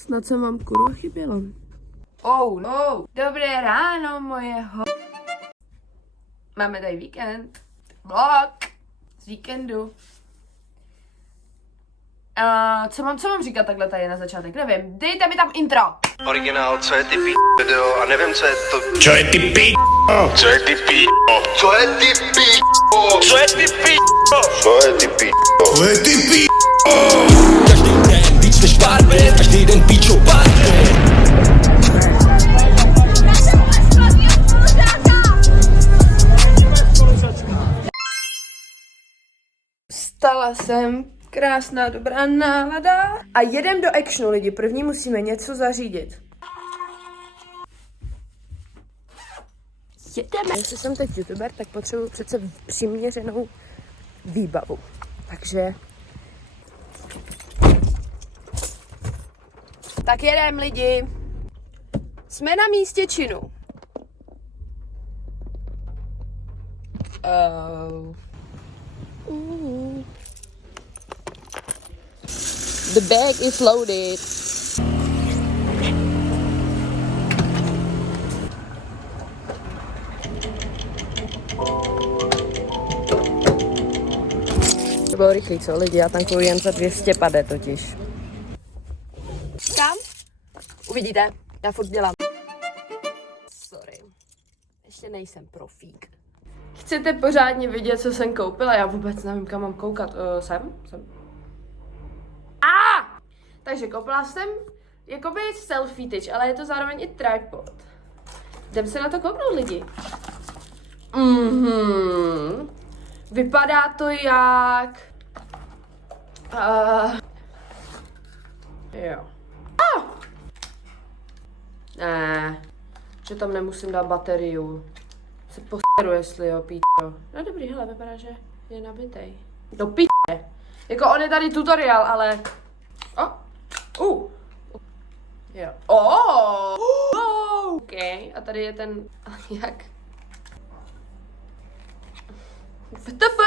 Snad jsem vám kurva chyběla. Oh, no. Dobré ráno, mojeho. Máme tady víkend. Vlog z víkendu. Co mám říkat takhle tady na začátek? Nevím, dejte mi tam intro. Originál, co je ty video a nevím, co je to. Co je ty Co je ty Co je ty Co je ty Co je ty Co je ty Každý den víc než pár bet, každý den píčo pár bet. Vstala jsem, krásná, dobrá nálada. A jedem do actionu, lidi. První musíme něco zařídit. Jedeme. Jestli jsem teď youtuber, tak potřebuji přece přiměřenou výbavu. Takže... Tak jedem, lidi. Jsme na místě činu. The bag is loaded. To bylo rychlý, co lidi? Já tankuju jen za 200 pade totiž. Kam? Uvidíte, já furt dělám. Sorry, ještě nejsem profík. Chcete pořádně vidět, co jsem koupila? Já vůbec nevím, kam mám koukat. Sem? Takže koupila jsem jakoby selfie tyč, ale je to zároveň i tripod. Jdem se na to kouknout, lidi. Vypadá to jak... Jo. Ne, že tam nemusím dát bateriu. Se poseru, jestli jo, píčo. No dobrý, hele, vypadá, že je nabitej. No píče. Jako on je tady tutoriál, ale... Jo. OK, a tady je ten... Jak? WTF?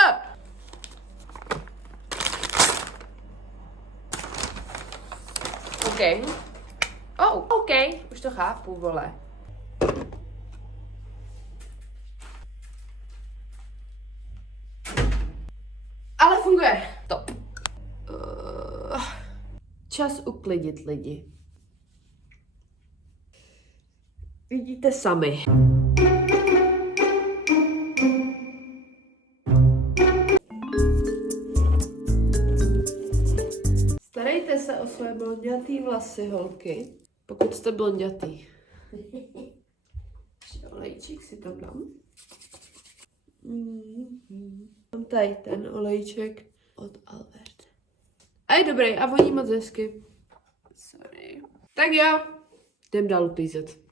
OK. OK, už to chápu, vole. Ale funguje. Top. Čas uklidit lidi. Vidíte sami. Starejte se o své blondětý vlasy, holky. Pokud jste blondětý. Olejčík si tam dám. Mám tady ten olejček od Albert. A je dobrý a voní moc hezky. Sorry. Tak jo, jdem dál uklízet.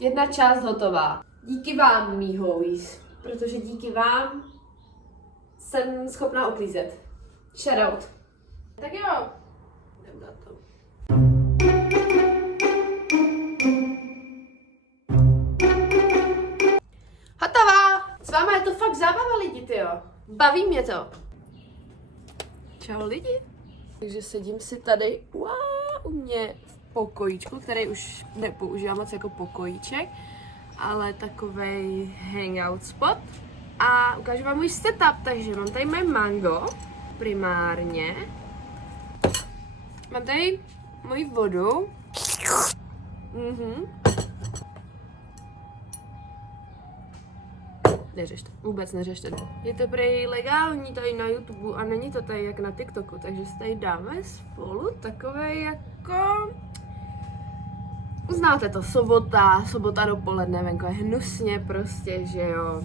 Jedna část hotová. Díky vám, mý homies. Protože díky vám jsem schopná uklízet. Shoutout. Tak jo. Jdem na to. Hotová. S váma je to fakt zábava, lidi, tyjo. Baví mě to. Čau, lidi. Takže sedím si tady u mě v pokojíčku, který už nepoužívám moc jako pokojíček, ale takovej hangout spot. A ukážu vám můj setup, takže mám tady moje mango, primárně. Mám tady moji vodu. Neřešte, vůbec neřešte. Je to prej legální tady na YouTube a není to tady jak na TikToku, takže se tady dáme spolu takové jako... Znáte to, sobota dopoledne, venku je hnusně prostě, že jo.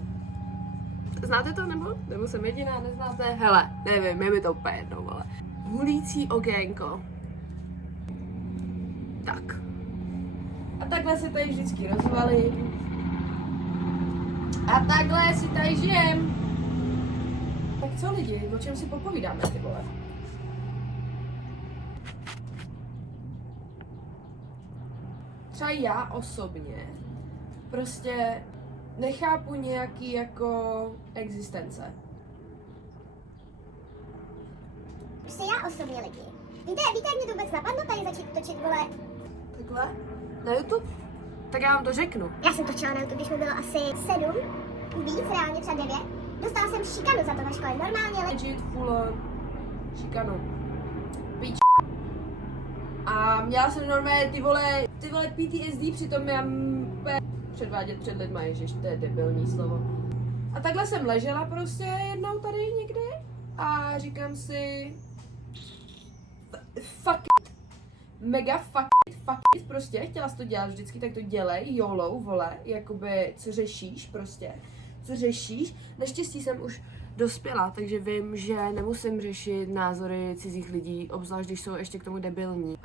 Znáte to nebo jsem jediná, neznáte? Hele, nevím, je mi to úplně jedno, ale hulící okénko. Tak. A takhle se tady vždycky rozvalí. A takhle si tady žijem. Tak co lidi, o čem si popovídáme, ty vole? Třeba já osobně prostě nechápu nějaký jako existence. Prostě já osobně lidi. Víte, jak mě to vůbec napadlo tady začít točit, vole? Takhle? Na YouTube? Tak já vám to řeknu. Já jsem točila na YouTube, když mi bylo asi 7, víc, reálně třeba 9. Dostala jsem šikanu za to na škole, normálně, ale... Legit full on šikanu. Pič. A měla jsem normálně ty vole PTSD, přitom já předvádět před lidma, ježiš, to je debilní slovo. A takhle jsem ležela prostě jednou tady někde a říkám si fuck it. Mega fuck it, prostě, chtěla jsi to dělat vždycky, tak to dělej, YOLO, vole, jakoby, co řešíš prostě, co řešíš. Naštěstí jsem už dospěla, takže vím, že nemusím řešit názory cizích lidí, obzvlášť když jsou ještě k tomu debilní.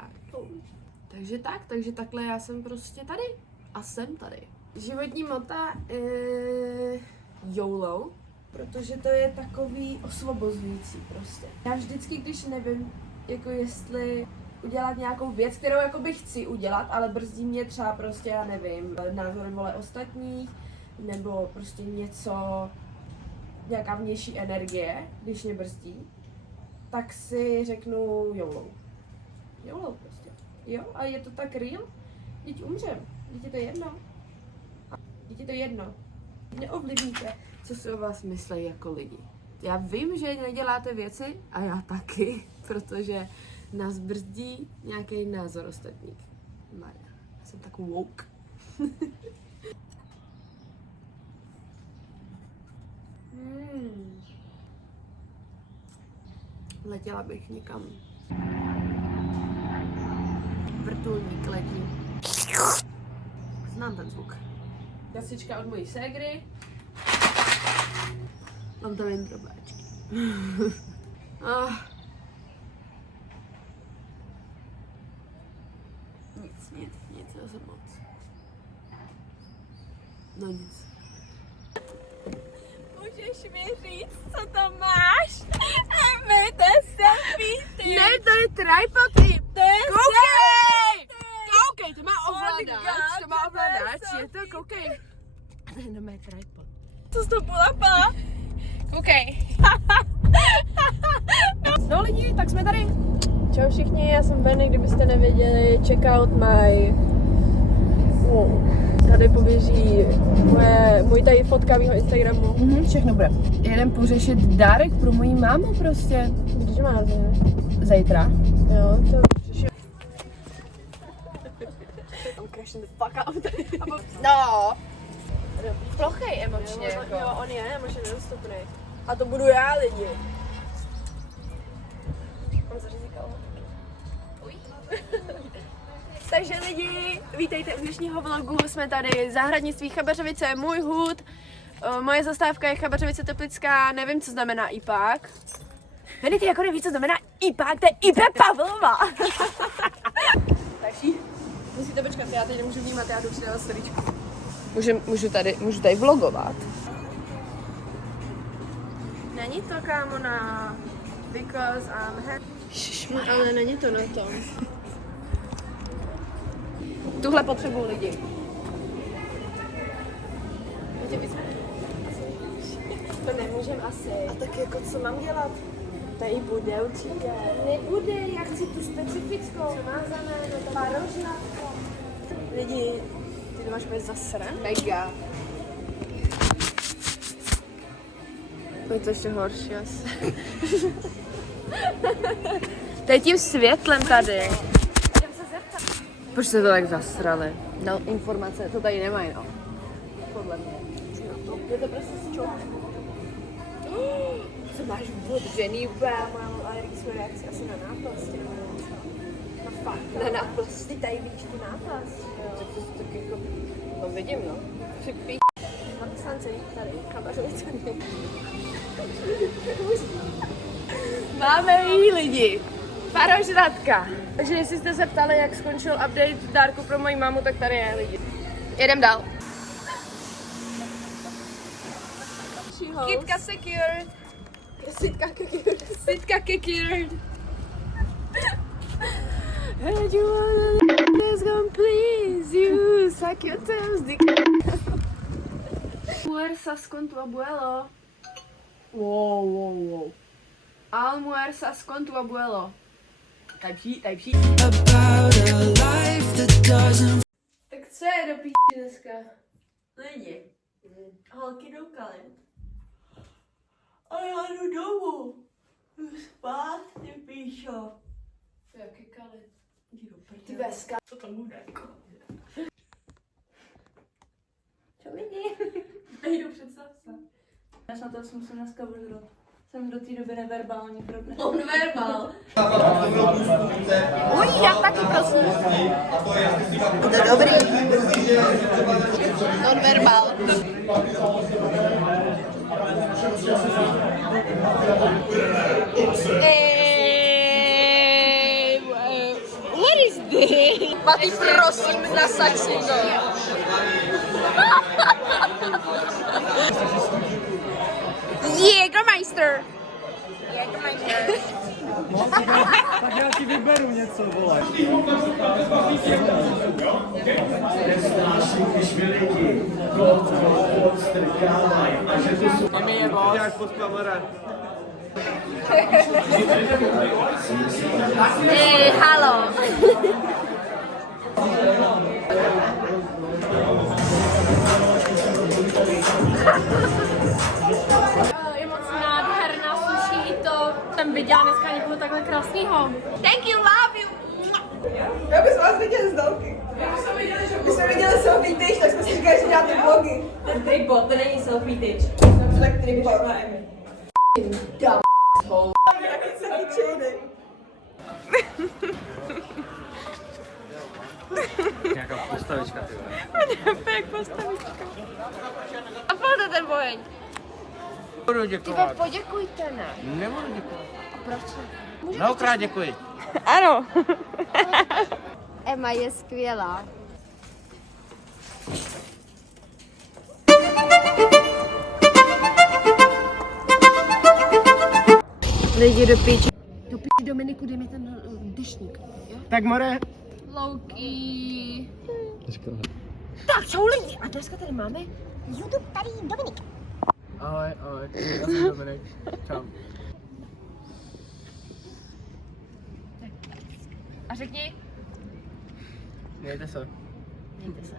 Takže takhle já jsem prostě tady a jsem tady. Životní mota YOLO, protože to je takový osvobozující prostě. Já vždycky, když nevím, jako jestli udělat nějakou věc, kterou jakoby chci udělat, ale brzdí mě třeba prostě, já nevím, názory vole ostatních, nebo prostě něco, nějaká vnější energie, když mě brzdí, tak si řeknu YOLO. YOLO prostě. Jo, a je to tak real? Teď umřem. Teď je to jedno. Teď je to jedno. Neovlivníte, co si o vás myslí jako lidi. Já vím, že neděláte věci, a já taky, protože nás brzdí nějaký názor ostatních. Maja, já jsem tak woke. Letěla bych někam. Vrtulník letí. Znám ten zvuk. Kasička od mojí ségry. Mám tam jen drobáčky. Nic, já jsem moc. No nic. Můžeš mi říct, co to máš? A my to selfie. Ne, to je tripod. To je Koukej, to má ovladač, je to, koukej. To je jenom tripod. Co jsi to polapala? Koukej. No lidi, tak jsme tady. Čau všichni, já jsem Benny, kdybyste nevěděli, check out my... Tady poběží můj tady fotka mýho Instagramu. Všechno bude. Jeden pořešit dárek pro moji mámu prostě. Když má narozeniny? Zítra. Jo, to I'm crashing the fuck out. No. Plochej emočně. jo, on je emočně nedostupný. A to budu já, lidi. On zařízikal. Takže lidi, vítejte u dnešního vlogu, jsme tady zahradnictví Chabařovice, můj hud, moje zastávka je Chabařovice Teplická, nevím, co znamená IPák. Benny, ty jako nevíš, co znamená IPák, to je IP Pavlova. Takže musíte počkat, já teď nemůžu vnímat, já jdu přidávat storíčku. Můžu tady vlogovat. Není to, kámo, na because I'm happy. Ale není to na tom. Tuhle potřebuju lidi. To nemůžem asi. A tak jako co mám dělat? Tady bude určitě. Nebude, já chci tu specifickou. Co má za jméno? To má rožnatko. Lidi, ty to máš úplně zasran? Mega. Je to ještě horší asi. To je tím světlem tady. Proč jste to tak zasrali? No, informace to tady nemají, no. Podle mě. Je to prostě sčop. Co máš odžený Já mám alergickou reakci asi na náplast. Na fakt. na náplast? Ty tady vidíš tu náplast. Tak to tak jako, no vidím, no. Připí. Mám stance tady, Chabařovice. Máme jí lidi. Parožratka. Takže jestli jste se ptali, jak skončil update dárku pro moji mámu, tak tady je lidi. Jedem dál. Kitka secured. Sitka Kikird. And you wanna is gonna please you. Suck your toes, dick. Muersas con tu abuelo. Wow. Almuerzas con tu abuelo. Type sheet. About a life that doesn't Tak co je do píči dneska? Lidi. Holky doukaly. A já jdu domů. Jdu spát, ty píšo. Jaký kalit? Ty veska. Co to bude? Čo lidi? Nejdu, představ se. Já se na to musím dneska vyzrat. Jsem do té doby neverbální problém. On verbal. Já taky prosím. To je dobrý. On verbal. What is this? Papi, prosím, nasaď si to. Jägermeister. Tak já ti vyberu něco, vole. A my je boss. Jak pod kamerem. Halo. Je moc nádherná, sluší to. Jsem viděla dneska někoho takhle krásného. Thank you, love you. Já bych vás viděl z dálky. My jsme viděli selfie tyč, tak jsme si říkali, že děláte vlogy. Ten tripod, to není selfie tyč. Tak tripod na Emi. Jak se ničili. Nějaká postavička, ty vole. Jak postavička. A pojďte ten bojeň. Budu Ty děkovat. poděkujte, ne? Nebudu děkovat. Proč? Mnohokrát děkuji. Ano. Emma je skvělá. Lidi do píči. Do píči, Dominiku, dej mi ten deštník. Tak more. Louky. Tak, čau lidi. A dneska tady máme YouTube tady Dominik. Ahoj, já jsem Dominik. Čau. A řekni. Mějte se. Mějte se.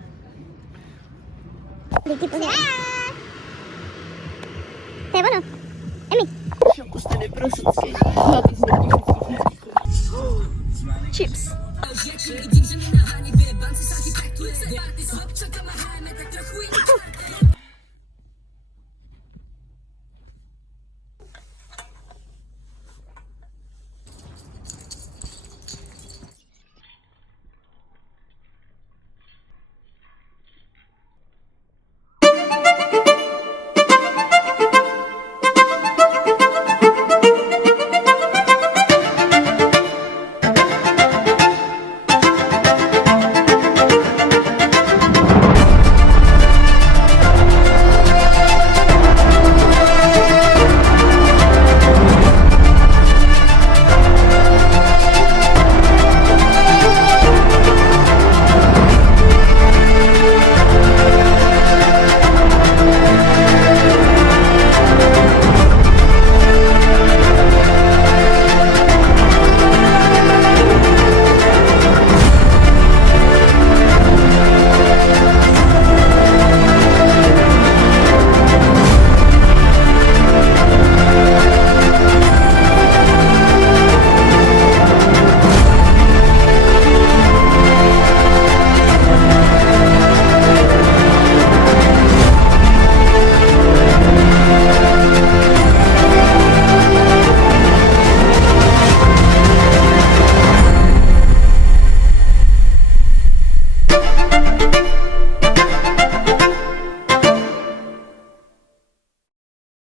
Díky, pozdrav. To je ono. Emi. Šoku jste neprosudky. Chips.